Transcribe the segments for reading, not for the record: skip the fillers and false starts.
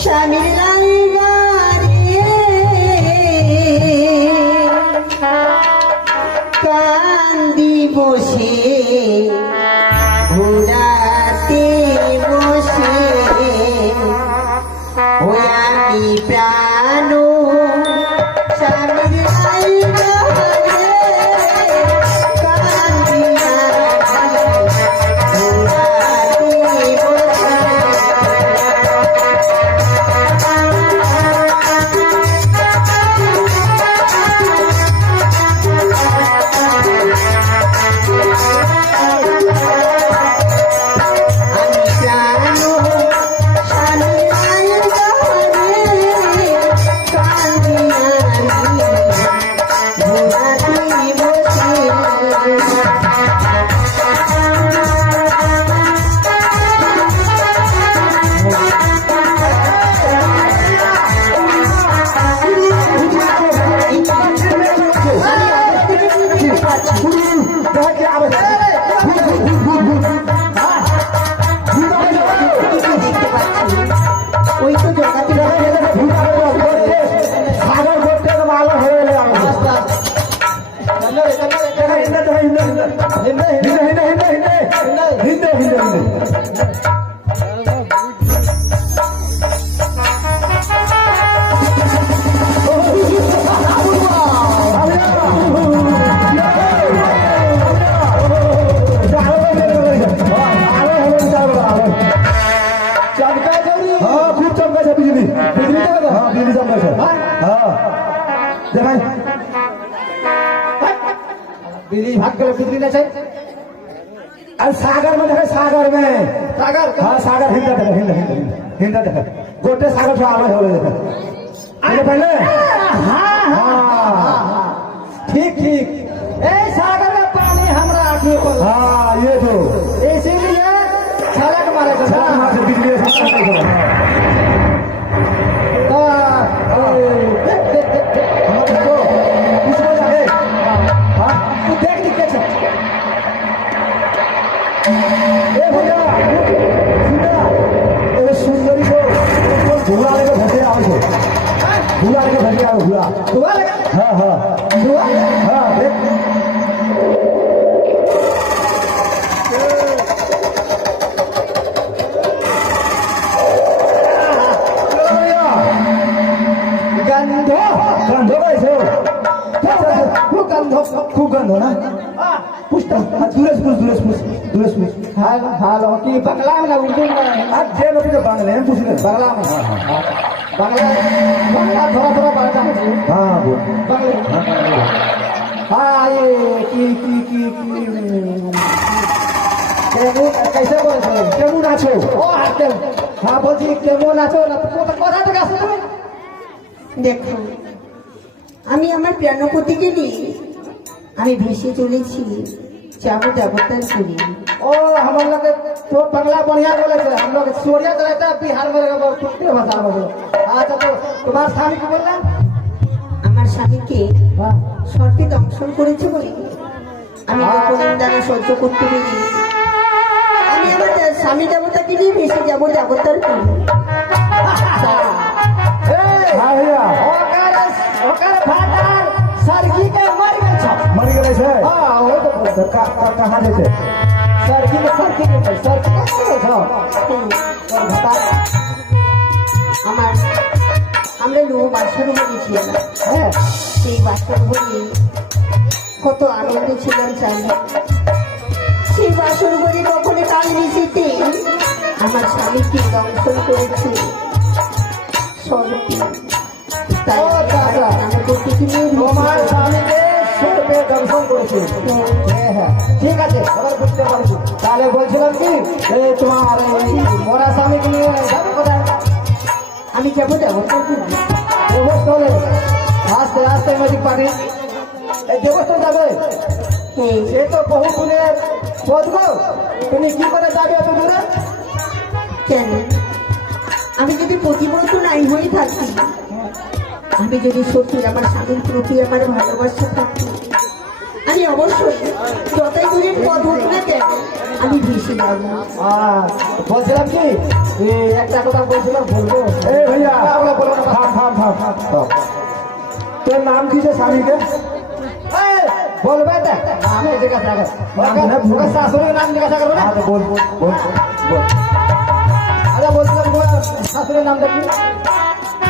স্বামীর লাইগারে কান্দি বসে ঘোড়াতে বসে ওই আমি প্রাণ স্বামীর লাইগারে কান্দি ওই তো জগাতে সাগর করতে তো ভালো হয়ে গেলে बिजली भाग गए बिजली न चाहिए अरे सागर में देखे सागर में सागर हाँ सागर हिंदा देखो हिंदा हिंदा हिंदा देखो गोटे सागर से आवाज हो रही देखो पहले हाँ ठीक ठीक ए सागर में पानी हमरा आँखों पर हाँ ये तो इसीलिए छलक मारे सागर वहाँ से बिजली सुंदरी को धुआ लेकर भटे आओ धुआ लेकर भटे आओ धुआ धुआ लगा हाँ हाँ धुआ हाँ देख गंधो गंधो कैसे हो खूब गंधो खूब गंधो ना पुष्टा दूरस पुष दूरस पुष दूरस पुष हाल हाल की बंगला में ना उर्दू में आज जे लोग जो बांग्ला में पूछ ले बंगला में बंगला बंगला थोड़ा थोड़ा बढ़ता है हाँ बोल बंगले हाँ ये की कैसे बोलते हैं केमू नाचो ओ आते हाँ बोलती केमो नाचो ना तो কথা থেকে আসছে তুমি দেখো আমি আমার প্রাণপতিকে নিয়ে আমি ভেসে চলেছি যাবো দেবতার পুরী ओ हम लोग तो बंगला बढ़िया बोले थे हम लोग सूर्य रहता है बिहार में कुत्ते भाषा बोले अच्छा तो तुम्हारा स्वामी को बोलना আমার স্বামীকে সর্পে দংশন করেছে বলে আমি লোকনিন্দানা সহ্য করতে পেরে আমি আমার স্বামী দেবতাকে নিয়ে ভেসে যাবো দেবতার পুরী हाँ भैया ओकर भातार सरगी के मर गए छ मर गए थे हां वो तो कहाँ देते सरगी के सरगी के छ আমার আমরা বাসর গেছিলাম হ্যাঁ সেই বাসর ঘরে কত আনন্দ ছিলাম জানি সেই বাসর ঘরে কখনো কাল নিচেতে আমার স্বামীকে দংশন করেছে সর্বটি তাই আমি প্রতিদিন তোমার স্বামীকে সর্বে দংশন করেছে হ্যাঁ ঠিক আছে এবার বুঝতে পারছি তাহলে বলছিলাম কি তোমার মোরা স্বামীকে নিয়ে যাবে কোথায় আমি যাবো দেবতার পুরী দেবস্থলে আস্তে আস্তে নদী পানি এই দেবস্থল যাবে সে তো বহু দূরের পথ গো তুমি কি করে যাবে এত দূরে কেন আমি যদি প্রতিব্রত নাই হয়ে থাকি আমি যদি সত্যি আমার স্বামীর প্রতি আমার ভালোবাসা থাকি আমি অবশ্যই যতই দূরের পথ হোক না কেন আমি ভেসে যাবো। বলছিলাম কি একটা কথা বলছিলাম বলবো। এই ভাইয়া বলবো না। থাম। তোর নাম কি যে স্বামীকে? বলবে আমি জিজ্ঞাসা করবো শাশুড়ির নাম জিজ্ঞাসা করবো না। বল। আচ্ছা বলছিলাম শাশুড়ির নামটা কি?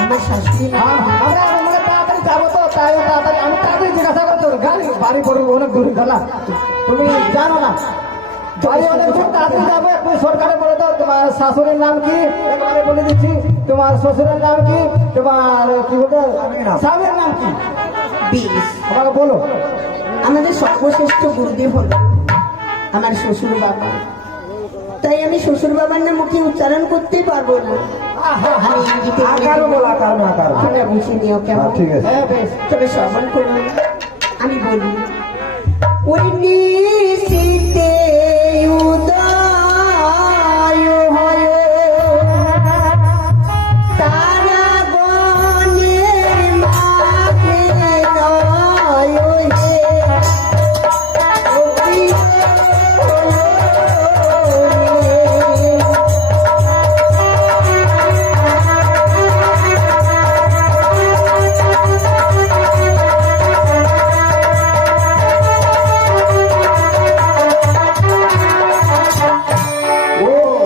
আমার শাশুড়ি মা। আমরা মানে তাড়াতাড়ি যাবো তো তাই তাড়াতাড়ি আমি তাড়াতাড়ি জিজ্ঞাসা করছি গাড়ি বাড়ি পড়বো অনেক দূর গেলা তুমি জানো না বাড়ি অনেক দূর তাড়াতাড়ি যাবো একটু সরকারে বলে দাও তোমার শাশুড়ির নাম কি একবারে বলে দিচ্ছি তোমার শ্বশুরের নাম কি তোমার কি বলতে স্বামীর নাম কি বেশ, আমাকে বলো। আমাদের সর্বশ্রেষ্ঠ গুরুদেব হল আমার শ্বশুর বাবা। তাই আমি শ্বশুর বাবার নাম মুখে উচ্চারণ করতেই পারবো না। আমি ইঙ্গিতে বলে আকারও দিলাম। বল, আকার না আকার। তোমরা বুঝে নিও কেমন। ঠিক আছে। হ্যাঁ বেশ তবে শ্রবণ করুন, আমি বলি ওই নিশীথে উদয় হয় তারাগণের মাঝে নয়নে ও প্রিয়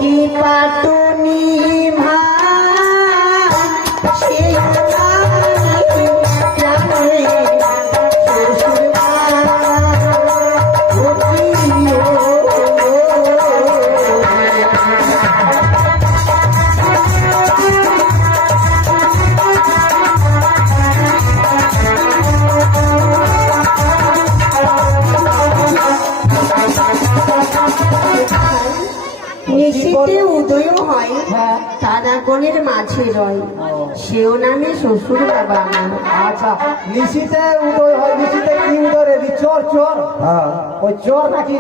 কি পাটুনি ভাই সে জানি জানে শ্বশুর বাবা ও প্রিয় নিশীথে উদয় হয় হ্যাঁ তারাগণের মাঝে রয় সেও নামে শ্বশুর বাবা আমার। আচ্ছা নিশিতে উদয় হয় নিশিতে কি উদয় রে চোর চোর হ্যাঁ ওই চোর নাকি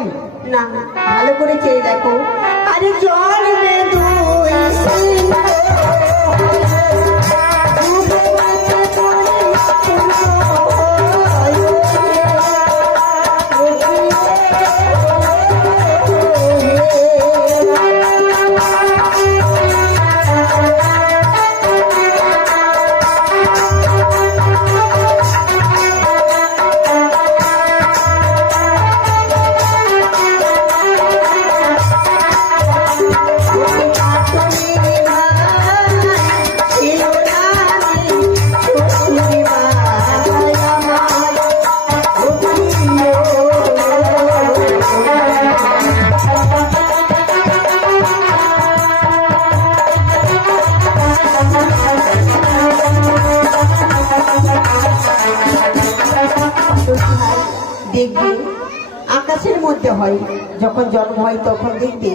না, ভালো করে চেয়ে দেখো। আরে জল মে দুই সিংহ ডুবে গেছে পরে সুন্দর ও প্রিয় দেখবে আকাশের মধ্যে হয় যখন জন্ম হয় তখন দেখবে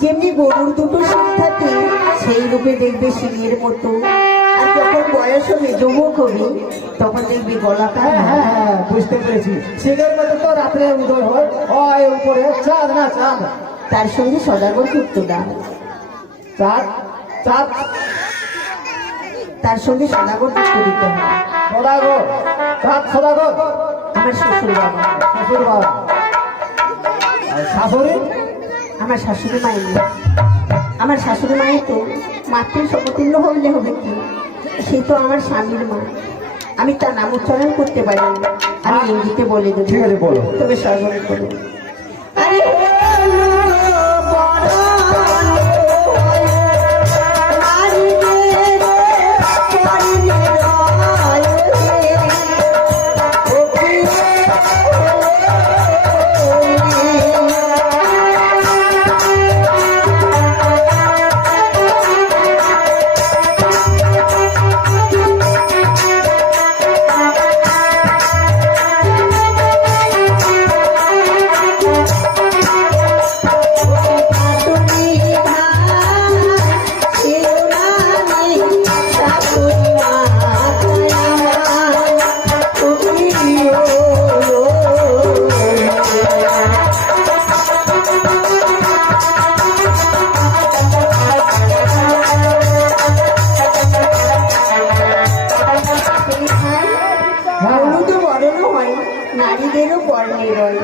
যেমনি গরুর দুটো শিং থাকে সেই রূপে দেখবে সিংহের মতো। আর যখন বয়স হবে যুবক হবে তখন দেখবে গলাকার হ্যাঁ হ্যাঁ হ্যাঁ বুঝতে পেরেছি সিংহের মধ্যে তো রাত্রে উদয় হয় হয় উপরে চাঁদ না চাঁদ তার সঙ্গে সদাগর যুক্ত দান, চাঁদ চাঁদ তার সঙ্গে সদাগর যুক্ত দিতে হয়। সদাগর চাঁদ সদাগর আমার শ্বশুর বাবা, শ্বশুর বাবা আর শাশুড়ি আমার শাশুড়ি মায়ের মেয়ে। আমার শাশুড়ি মায়ের তো মাতৃ সমতুল্য হইলে হবে কি, সে তো আমার স্বামীর মা। আমি তার নাম উচ্চারণ করতে পারি না, আমি ইঙ্গিতে বলে দেবো। ঠিক আছে, বলো। তবে সর্বন করো। আরে নারীদেরও বর্ণের রয়,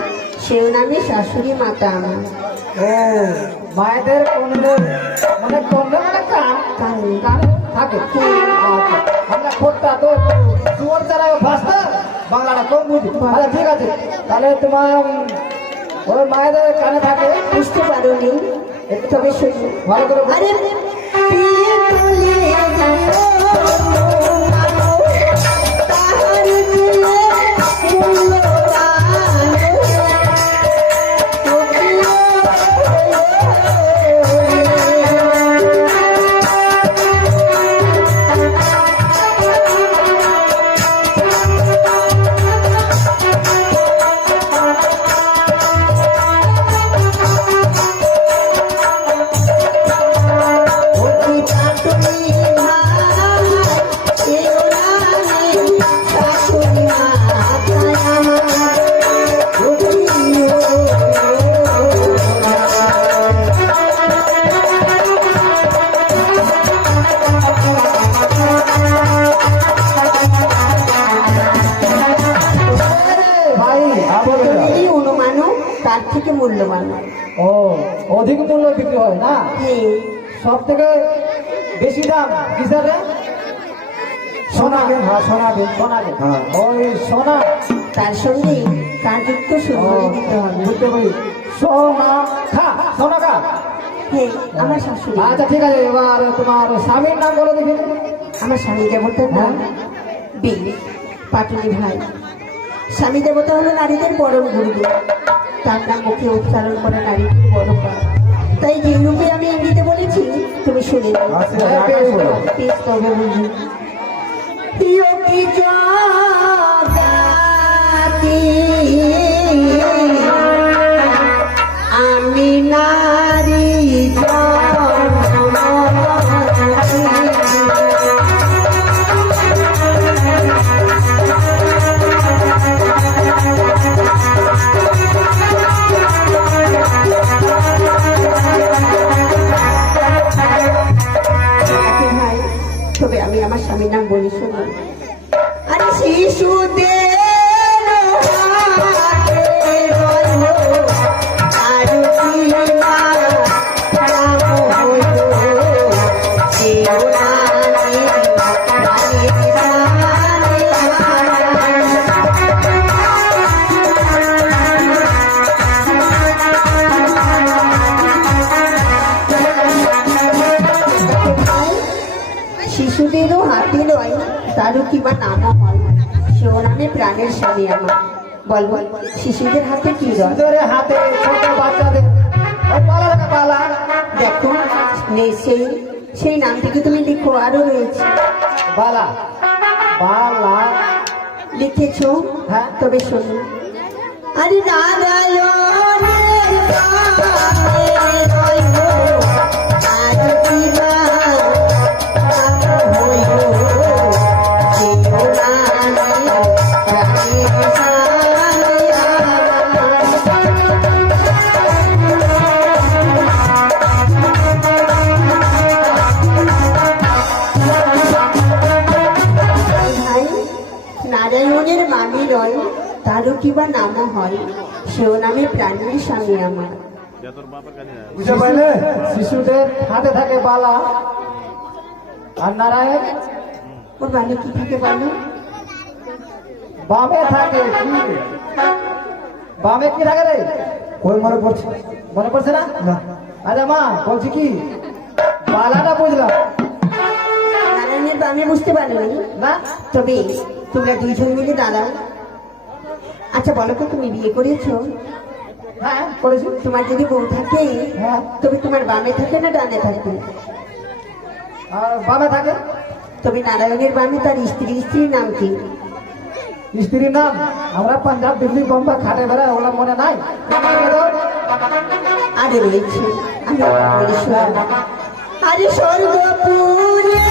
সেও নামে শাশুড়ি মাতা আমার। ও মায়েদের কোনলে মানে কোনলে মানে কান কানে। কানে থাকে আচ্ছা আমরা খোটটা তো সুয়ার যারা ভাষা বাংলাটা কম বুঝি আচ্ছা ঠিক আছে তাহলে তোমার ওই মায়েদের কানে থাকে বুঝতে পারোনি, তবে শুনি। ভালো করে বলো। আরে পিয়ে তুলে তাহার দিলে ভাই যতদিনই অনুমানও তার থেকে মূল্যবান। ও অধিক মূল্য বিক্রি হয় না হ্যাঁ, সব থেকে বেশি দাম কিসের রে? সোনাকে হ্যাঁ সোনাকে সোনাকে হ্যাঁ। ওই সোনা তার সঙ্গে কার্যুক্ত সুন্দরী দিতে হবে। বুঝতে পারি সোনা খা সোনা খা হ্যাঁ, আমার শাশুড়ি। আচ্ছা ঠিক আছে এবার তোমার স্বামীর নাম বলো দেখি আমার স্বামী দেবতার নাম বীর পাটুলি ভাই। স্বামী দেবতা হলো নারীদের পরম গুরু, তার নাম মুখে উচ্চারণ করে নারীদের বড় পায়। তাই যে রূপে আমি ইঙ্গিতে বলেছি তুমি শুনে নাও। আচ্ছা, আগে বলো। পেশ তবে বুঝি প্রিয় কি জগাতি আমি নারী ভাই, তবে আমি আমার স্বামীর নাম বলি শোনো। আরে শিশুদের হাতে রইল আরো কি মা রাম হইল, কেউ রানী রানী শিশুদেরও হাতে নয় তারও কিবা নামও হয়, সেও নামে প্রাণের স্বামী আমার। বল বল শিশুদের হাতে কি রয়? সুন্দরে হাতে ছোট বাচ্চাদের ওই পালা রাখা পালা দেখো নেই সেই নামটিকে তুমি লিখো, আরো রয়েছে বালা বালা লিখেছো। হ্যাঁ। তবে শোনো, আরে নারায়ণের নামে রইল আরো কিবা নাম হইল, কেউ রানী রানী স্বামী ভাই। নারায়ণের মামি রয় তারও কিবা নামও হয়, সেও নামে প্রাণের স্বামী আমার। বুঝতে পারলে? শিশুদের হাতে থাকে বালা আর নারায়ণ ওর বাড়ি কি থাকে বলো? বামে থাকে কি? বামে কি থাকে রে কই মনে পড়ছে মনে পড়ছে না না। আচ্ছা মা বলছি কি বালাটা বুঝলাম নারায়ণের বামে বুঝতে পারোনি? না তবে তোমরা দুইজন মিলে দাঁড়াও। আচ্ছা বলো তো, তুমি বিয়ে করেছো? হ্যাঁ করেছি তোমার যদি বউ থাকে হ্যাঁ তবে তোমার বামে থাকে না ডানে থাকে? আর বামে থাকে তবে নারায়ণের বামে তার স্ত্রীর নাম কি? স্ত্রীর নাম আমরা পাঞ্জাব দিল্লি বোম্বে খাটে বেড়ায় ওগুলো মনে নাই আরে রয়েছে, আমি বলি শোনো। আরে স্বর্গপুরে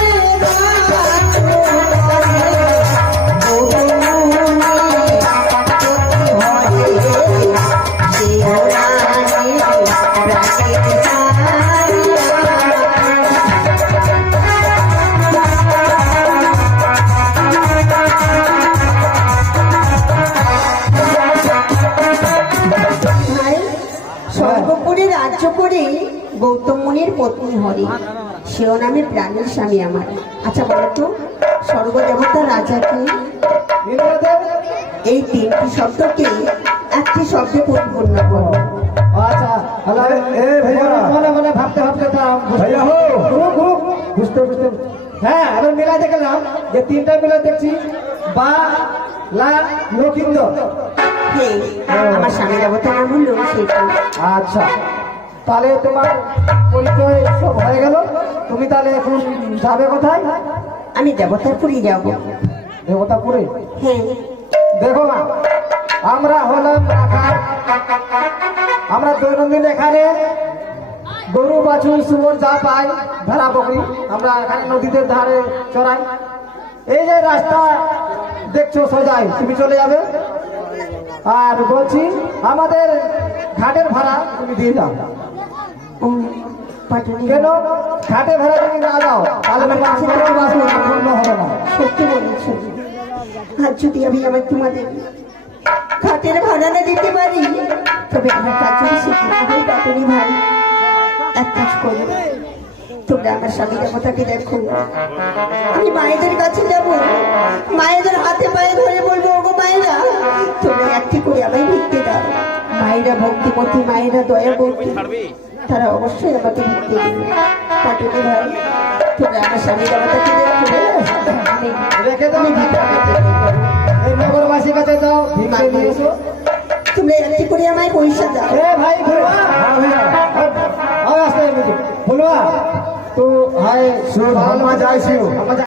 স্বর্গপুরে রাজ্য নামই হরি, সেও নামে প্রাণের স্বামী আমার। আচ্ছা বলো তো, স্বর্গদেবতার রাজাকে ইন্দ্রদেব। এই তিনটি শব্দকে একটি শব্দে পরিপূর্ণ করো। আচ্ছা হ্যালো এ ভাইয়া। মনে মনে ভাবতে ভাবতে তাও ভাইয়া হো। বুঝতে বুঝতে হ্যাঁ এবার মিলাই দেখলাম যে তিনটা মিলে দেখছি বা লা লকিন্দর। হ্যাঁ, আমার স্বামী দেবতার নাম হলো সেতু। আচ্ছা তাহলে তোমার পরিচয় সব হয়ে গেল, তুমি তাহলে এখন যাবে কোথায়? আমি দেবতারপুরে যাব। দেবতাপুরে। হ্যাঁ, দেখো মা, আমরা হলাম রাখাল। আমরা দৈনন্দিন এখানে গরু বাছুর শুয়োর যা পাই, ভেড়া বকরি, আমরা এখানে নদীতে ধারে চড়াই। এই যে রাস্তা দেখছো সোজাই, তুমি চলে যাবে। আর বলছি আমাদের ঘাটের ভাড়া তুমি দিয়ে যাও। ও পাটনি, কেন ঘাটে ভাড়া তুমি না দাও তাহলে তোমার মনোবাসনা পূর্ণ হবে না। সত্যি বলেছ। আর যদি আমি তোমাদের ঘাটের ভাড়া না দিতে পারি, তবে আমার কাজ যদি শিখে হবে পাটনি ভাই। এক কাজ করো, তোমরা আমার স্বামী দেবতাকে দেখো। আমি মায়েদের কাছে যাব, মায়েদের হাতে পায়ে ধরে বলবো, ওগো মায়েরা, তোমরা একটি করে আমায় ভিক্ষে দাও। মায়েরা ভক্তিমতী, মায়েরা দয়াবতী, তারা অবশ্যই আমাকে ভিক্ষে দেবে। পাটনি ভাই, তোমরা আমার স্বামী দেবতাকে দেখো। রেখে দাও। এই নগরবাসীর কাছে যাও, ভিক্ষে নিয়ে এসো। তোমরা একটি করে আমায় পয়সা দাও। এ ভাই ভুলবা, হ্যাঁ ভাইয়া। আওয়াজ আসতে ভুলবা তো হায় শুন, হালমা যাইছিও। আমরা